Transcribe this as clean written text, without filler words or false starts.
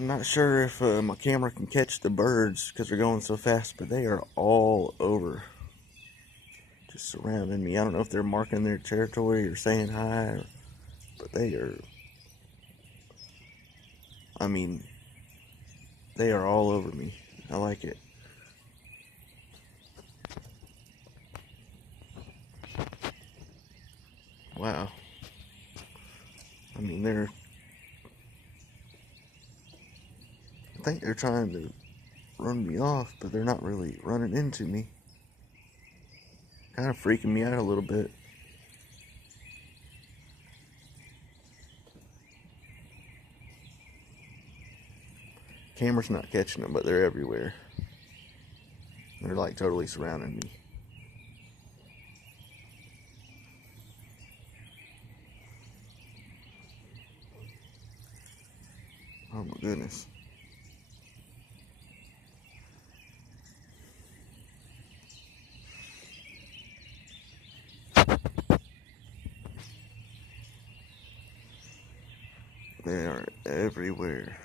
I'm not sure if my camera can catch the birds because they're going so fast, but they are all over, just surrounding me. I don't know if they're marking their territory or saying hi, but they are, I mean, they are all over me. I like it. Wow. I mean, I think they're trying to run me off, but they're not really running into me. Kind of freaking me out a little bit. Camera's not catching them, but they're everywhere. They're like totally surrounding me. Oh my goodness. They are everywhere.